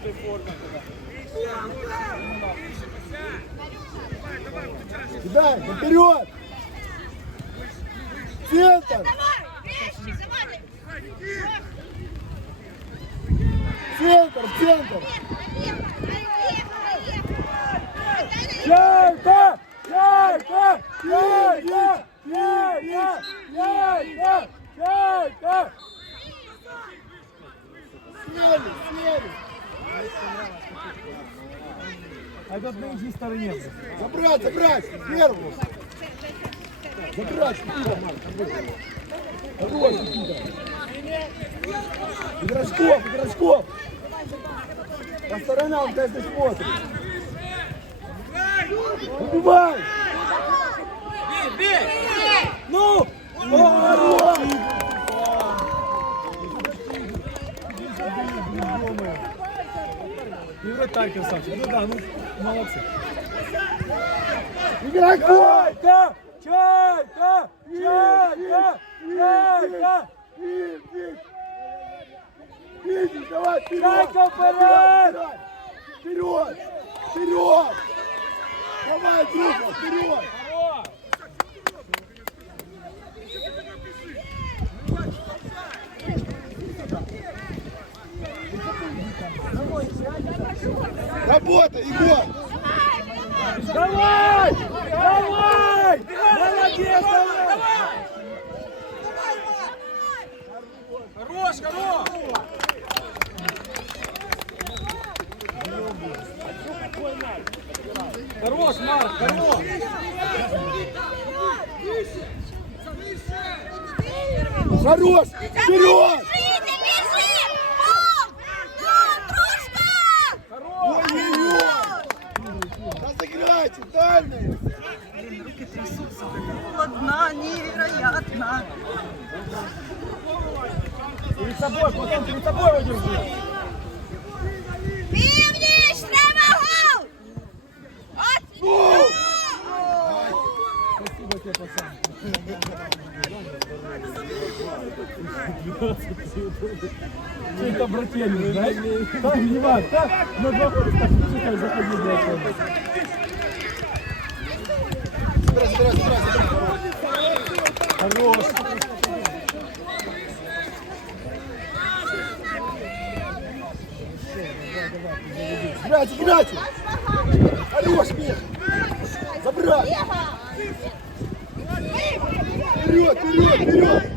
желтой форме. Кидай, наперед! Центр! Центр, центр! Яйка! Яйка! Яйка! Яйка! Яйка! Яйка! Смели, смели! А это на нижней стороне. Забрать, забрать! Первую! Забрать! Хорош, Никита! Игрочков, игрочков! По сторонам каждый смотрит! Убивай! Бей, бей! Ну! Хорош! И вратарь красавчик. Ну да, ну молодцы. Игроков! Чайка! Чайка! Чайка! Чайка! Видишь! Видишь, давай вперед! Чайка, вперед! Вперед! Вперед! Давай, Друга, вперед! Работай, Егор! Давай! Давай! Молодец! Давай! Хорош, хорош! Хорош, Марк, хорош! Хорош! Вперед! Разыграйте, дальний! Руки трясутся. Холодно, невероятно. Перед собой, потом перед собой выдержи! Ты там брательник, да? Так, Лева, так, на два хода так, чекай, заходи, блядь. Здравствуй, здравствуй, здравствуй. Хорош. Грати, грати! Хорош, Миша! Забрать! Вперед, вперед, вперед!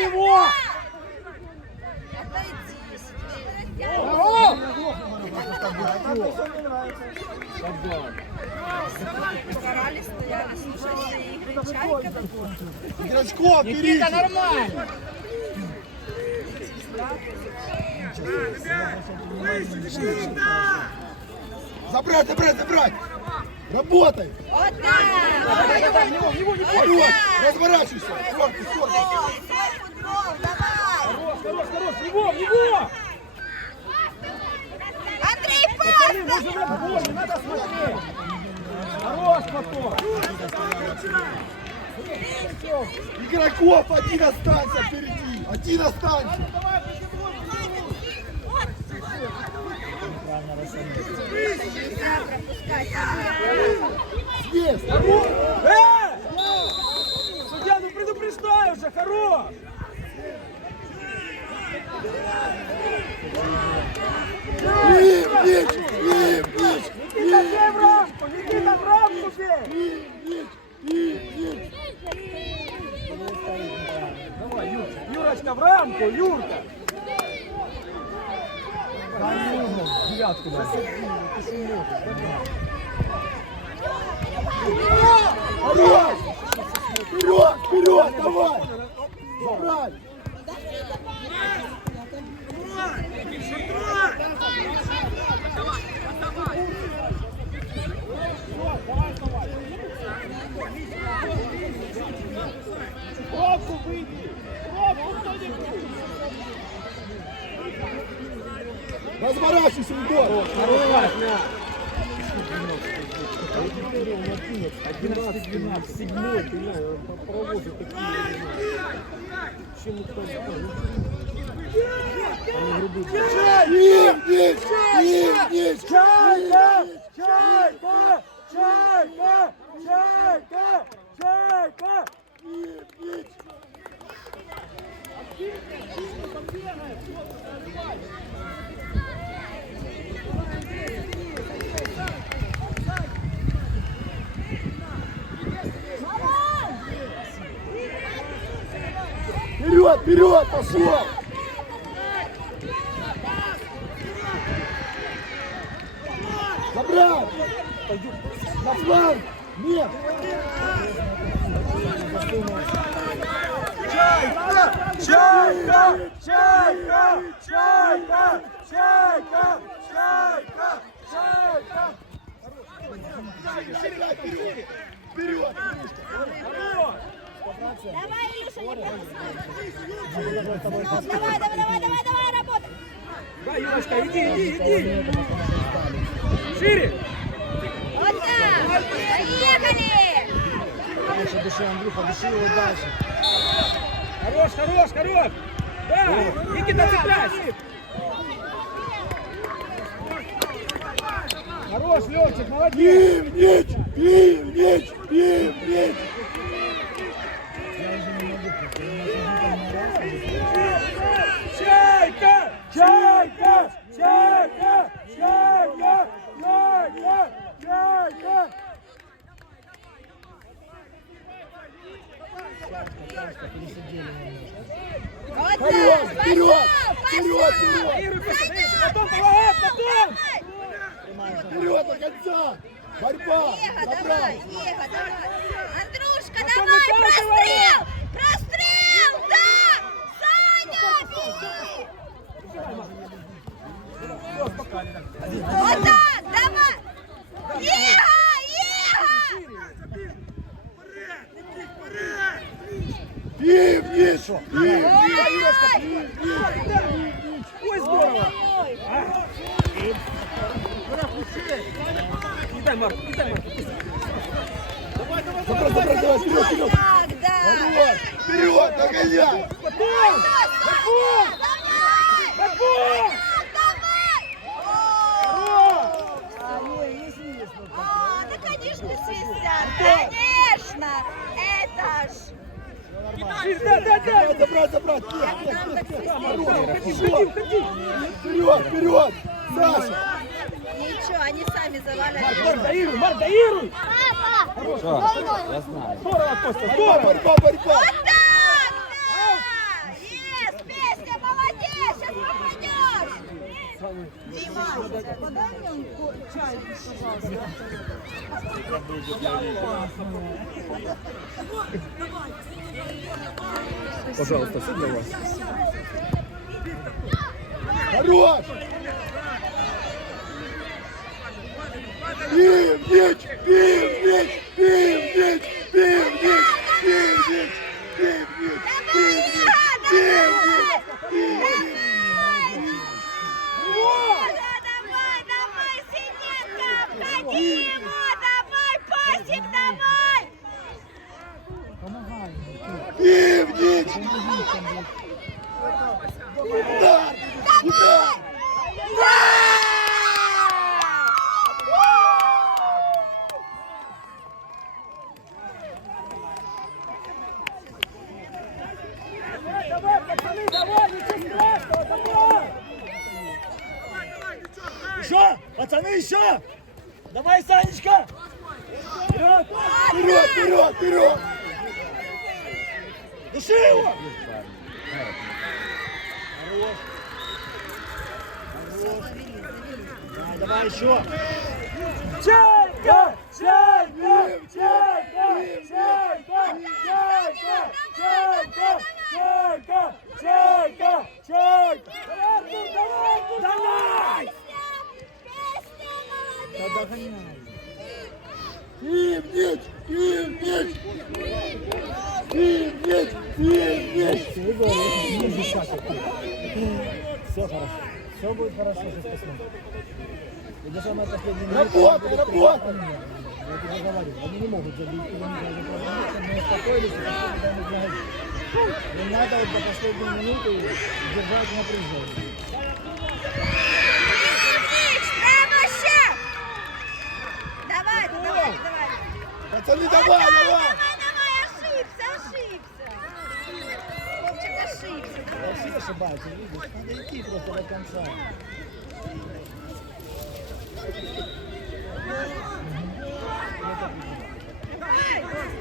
Его! Старались, стояли, слушали игры. Чайка такой. Игрочков, берите! нормально! Забрать, забрать, забрать! Работай! Вот так. Хорош! Разворачивайся! Корпус, корпус! Хорош, хорош, в него, в него! Андрей, пас. мы же в не надо смотреть! Хорош, потом! Игроков один останься впереди! Один останься! Есть! Э! Судья, ну предупреждаю уже, хорош! Бей, меч! Бей, меч! Никита, бей в рамку! Никита, в рамку бей! Бей, меч! Бей, меч! Давай, Юрочка, Юрочка, в рамку, Юрка! Девятку Хорош! Вперед, вперед, давай! Забрать! Разворачивайся, Егор! Бей, меч! Бей, меч! Чайка! Чайка! Чайка! Чайка! Чайка! Бей, меч! Вперед, вперед, пошел! Забрать! На фланг! Нет! Чайка! Чайка! Чайка! Чайка! Чайка! Чайка! Вперед! Вперед! Хорош! Давай, Илюша, не пропускай. Давай, давай, давай, давай, давай, работай. Да, Юрочка, иди, иди, иди! Шире! Вот так. Поехали. Дальше дыши, Андрюха, дыши его дальше. Хорош, хорош, хорош! Да! Никита, цепляйся! Хорош, Левчик, молодец! Бей в меч! Бей в меч! Бей в меч! Чайка! Чайка! Чайка! Чайка! Чайка! Чайка! Вот Хорош! так. Вперед! Пошел, Вперед! Вперед! Иру, потом помогай, потом! Вперед до конца! Борьба! Еха, давай, Забрать! Еха, давай. Андрюшка, Потом давай, выкатывай. прострел! Прострел, да! Саня, беги! Вот так, давай! Еха, Еха! Бей в меч! Бей! Ой! Ой, здорово! Не дай Марку, не дай Марку. Забрать, забрать, забрать! Вперед, вперед! Так, да! Хорош! Вперед! Догоняй! Потом! Давай! Потом! Давай! О! А, да, конечно, свистят. Конечно! Это ж... Шире, да, да, да! Забрать, забрать! Нет, нет, Нам нет, так нет! Ходи, ходи! Вперед, вперед! Саша! Ничего, они сами заваляют. Марк, доируй, Марк, доируй! Папа! Здорово, Костя, здорово! борьба, борьба! Вот так! Да! Есть! Песня, молодец! Сейчас попадешь! Дима, подай мне чай, пожалуйста. Пожалуйста, все для вас. Хорош! Північ! Північ! Північ! Північ! Північ! Північ! Північ! Північ! Да, Надо вот до последней минуты держать напряжение. Давай, давай, давай. Пацаны, Давай, давай, давай! давай, ошибся, ошибся. Хлопчик ошибся. Да все ошибаются, видишь, надо идти просто до конца.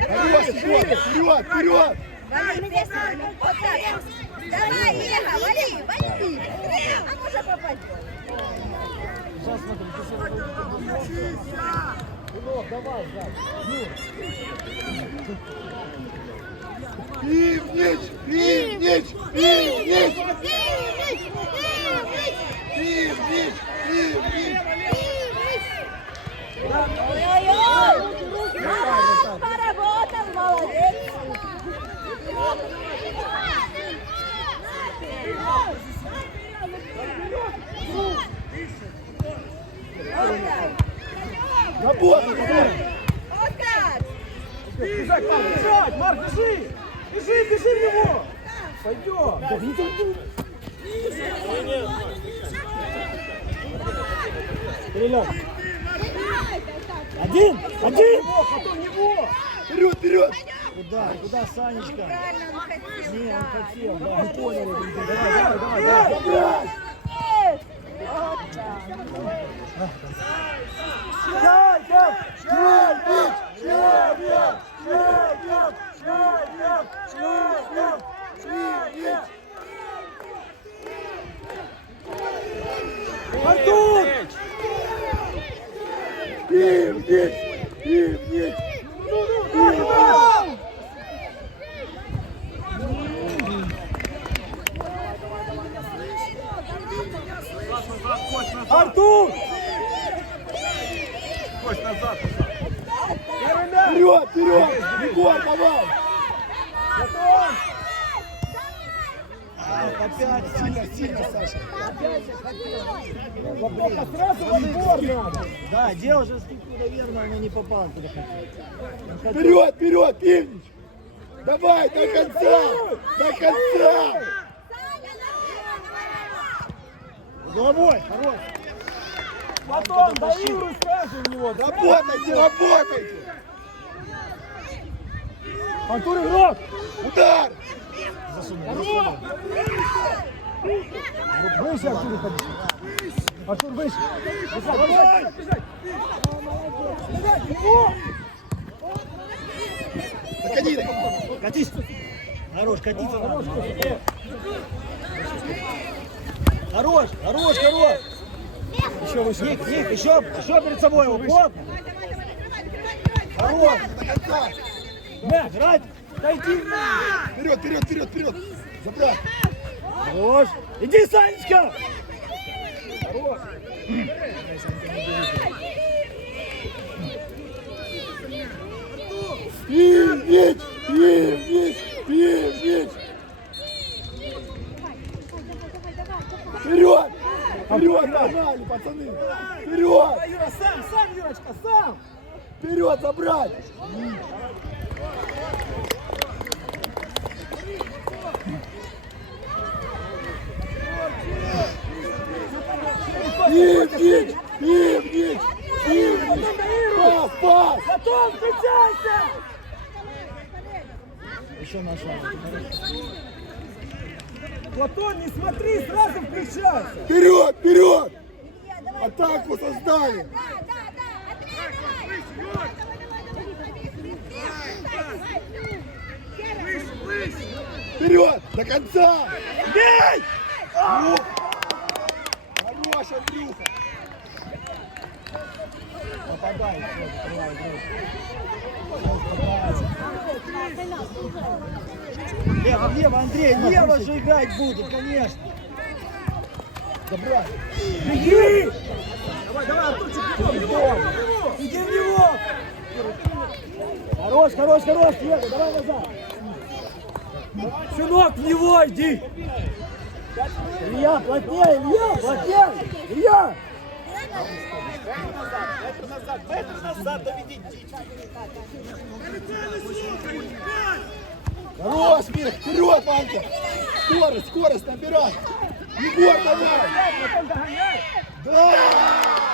Вперед, вперед, вперед! Вали, песня, вали. Вот так. Давай, Еха, вали, вали. А можно попасть? Сейчас смотри, ты сейчас. Сынок, давай, давай. Ну. Ивнич, Ивнич, Ивнич. Ивнич, Ивнич, Ивнич. Ой-ой-ой! Работай! Бежать, Марк, бежать! Марк, бежи! Бежи, бежи в него! Пойдем! Да не иди. Перелет. Туда, Санечка. Правильно он хотел, Не, он да. хотел, да, он понял. Давай, давай, давай. давай. Вот так. Человек! Человек! Человек! Человек! Человек! Человек! Артур! Пивник! Антон, дай Иру свяжу в него. Работайте, работайте. Антур, игрок. Удар. Засунул. Выше, Артур, ходи. Артур, выше. Бежать, бежать, Кати, катись. Хорош, катиться. Хорош, хорош, хорош. Еще выше. Ник, Ник, еще, еще перед собой его, плотно. Хорош. Мяч, играть. Дойди. Вперед, вперед, вперед, вперед! Забрать! Хорош. Иди, Санечка. Хорош. Вперед! До конца! Бей! Ну! Хорош, Андрюха! Попадай, все, закрывай игру. Лево, лево, Андрей, лево же играть будут, конечно. Забрать. Беги! Давай, давай, Артурчик, в него! Иди в него! Хорош, хорош, хорош, Лево, давай назад. Сынок, в него иди! Илья, плотнее, Илья, плотнее. Илья. Хорош, Мир, вперед, Ванька! Скорость, скорость набирай! Егор, давай! Да! Да!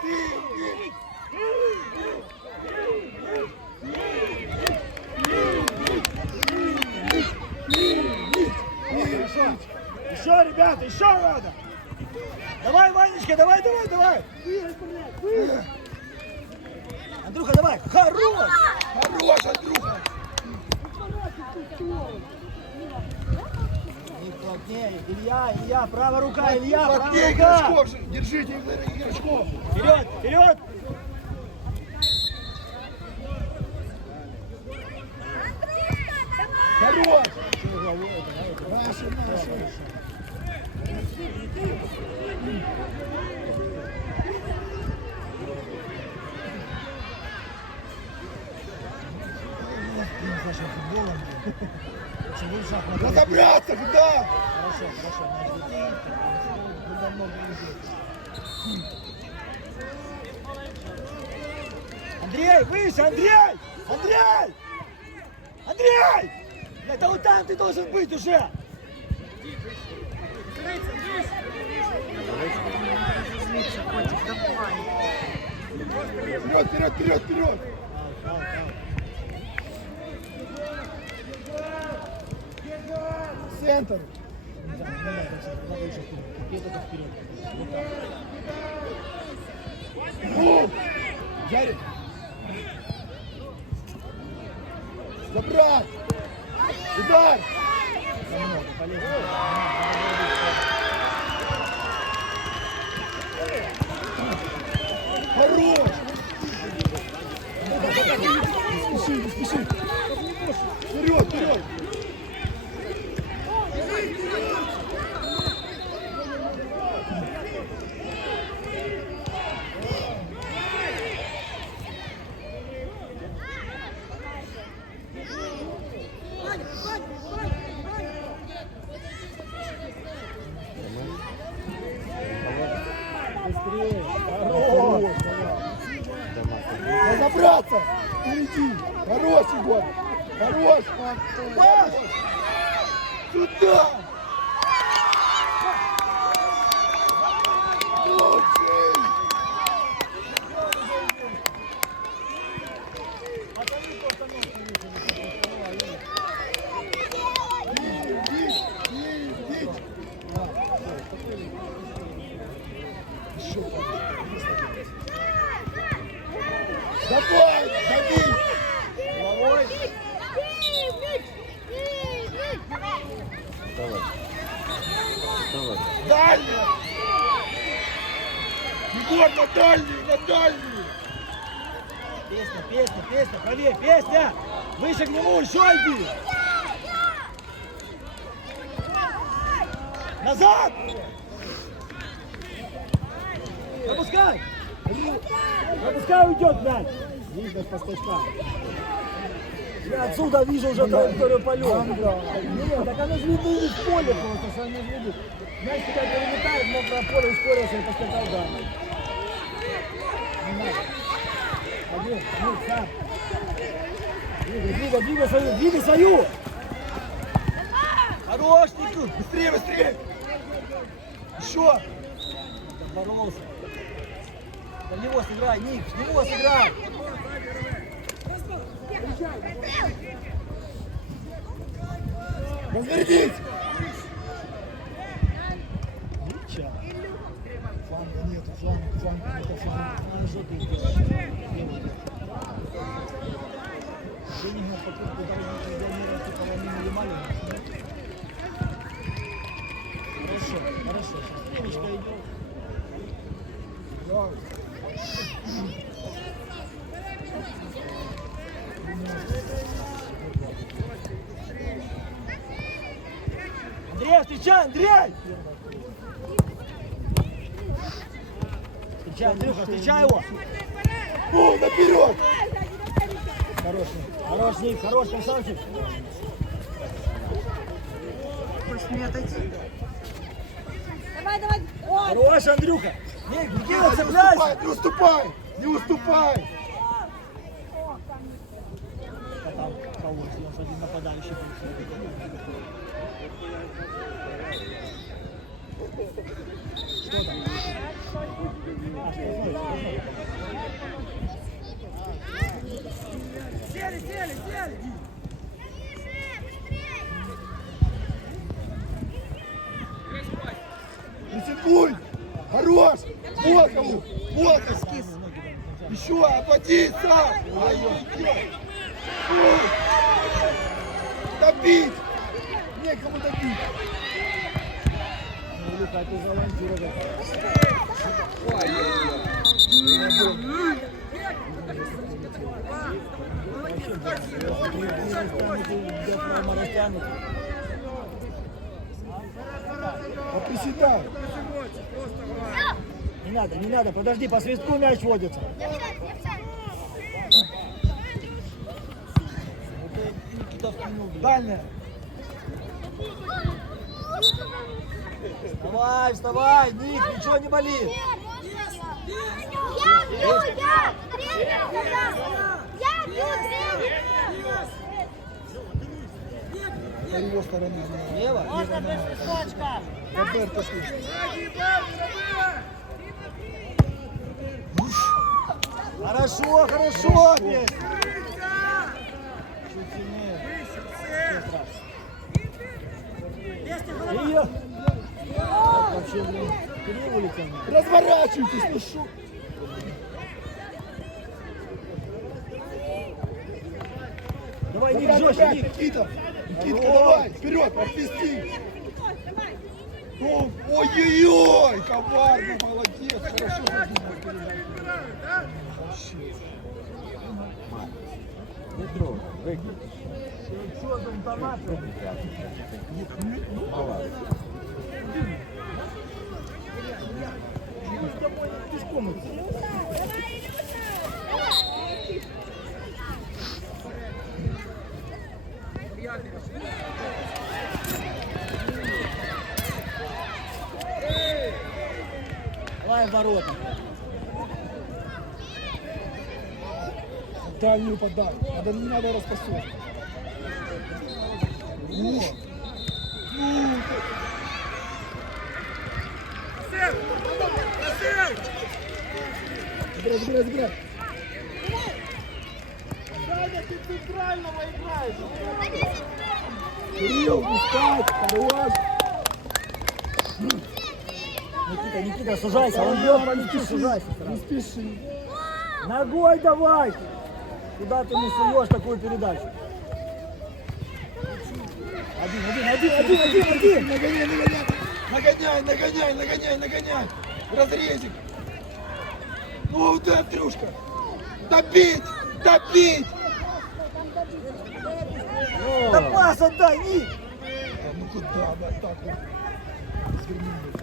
Пивнич! Пивнич! Пивнич! Хорошо. Еще, ребята, еще надо. Давай, Ванечка, давай, давай, давай. Андрюха, давай. Хорош. Хорош, Андрюха! Плотнее. Илья, Илья, правая рука, Илья, правая рука. Держите игрочков! Вперед, вперед. Хорош! Наши, наши! Нашим футболом. Чем лучше охватывать. Разобраться, куда? Хорошо, хорошо. Тем, вы давно. Андрей, выше, Андрей! Андрей! Андрей! Это вот там ты должен быть уже! Вперед, вперед, вперед, вперед! Центр! Ярик! Забрать! Удар! Хорош! Спеши, спеши! Вперед, вперед! Хорош! Разобраться! Впереди! Хорош, Егор! Хорош! Пас! Сюда! Лучший! Иди, иди. Давай, дави! Головой. Дальний! Егор, на дальний, на дальний! Песня, песня, песня, правее, песня! Выше к нему, еще иди! Назад! Запускай! Запускай уйдет мяч! Видно по скачкам. Я отсюда вижу уже траекторию полета. Нет, так оно же видно и в поле просто, что оно же видит. Мяч тебя перелетает, мокрое поле, ускорился и поскакал дальше. Не надо. Один, ну, сам. Двигай, двигай, двигай свою, двигай свою! Хорош, Никит! Быстрее, быстрее! Еще! Боролся. В него сыграй, Ник, в него сыграй! Развернись! Ча. Фланга нету, фланг, фланг, это фланг. Ну, что ты делаешь? Денег на покупку дорогих легионеров типа Ламина Ямалина нет. Хорошо, хорошо. Сейчас девочка идет. Андрей, встречай, Андрей! Встречай, Андрюха, встречай его! Ну, наперед! Хорош, Ник, хорош, Ник, хорош, красавчик! Хочешь мне отойти? Давай, давай. Ой, Хорош, Андрюха! Ник, беги, вот Не цепляйся! уступай, не уступай! Не уступай! Там кого? Если он один нападающий. Что там? А, Претендуй! Хорош! Вот кому! Вот кому! Еще обводиться! Ой! Добить! Некому добить! Люка, ты завалентировал. Поприседай! Не надо, не надо, подожди, по свистку мяч водится. Дальняя! Вставай, вставай, Ник, ничего не болит. Я бью, я! Тренер сказал! Я бью, тренер! По его стороне. Лево? Роберто слышит. Хорошо, хорошо. Вообще, блин. Разворачивайтесь, ну шо? Давай, Ник, жестче, Ник. Никита! Никитка, давай! Вперед, отвести! Ой-ой-ой! Коварный, молодец! Хорошо задумал передачу. Давай ворота. Дальнюю подай. Надо, не надо распасовку. Ну, ну, Забирай, забирай, забирай. Кирилл, не встать, хорош. Никита, Никита, сужайся, он бьет мячу, сужайся. Не спеши. Ногой давай. Куда ты не суешь такую передачу? Один, один, один, один, один, один. Нагоняй, нагоняй. Нагоняй, нагоняй, нагоняй, нагоняй. Разрезик. Ну, вот это, Андрюшка. Добить, добить. Да пас отдай, Ник. А ну куда, да, так вот. термин.